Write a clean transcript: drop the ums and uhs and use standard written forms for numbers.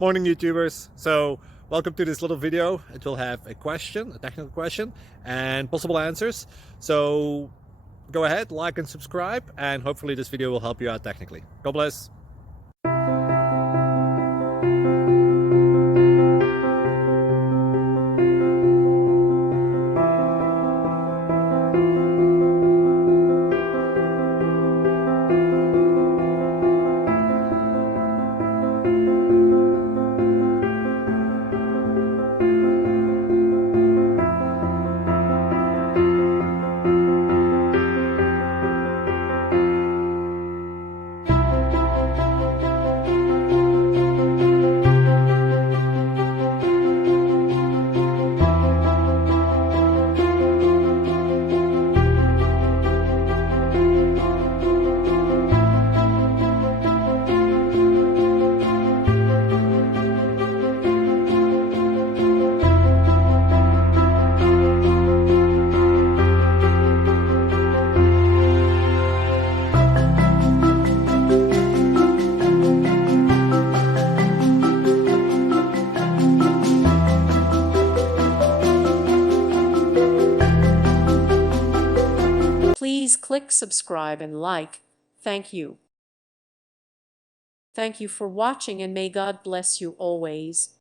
Morning YouTubers. So welcome to this little video. It will have a question, a technical question, and possible answers. So go ahead, like and subscribe, and hopefully this video will help you out technically. God bless. Please click subscribe and like. Thank you. Thank you for watching, and may God bless you always.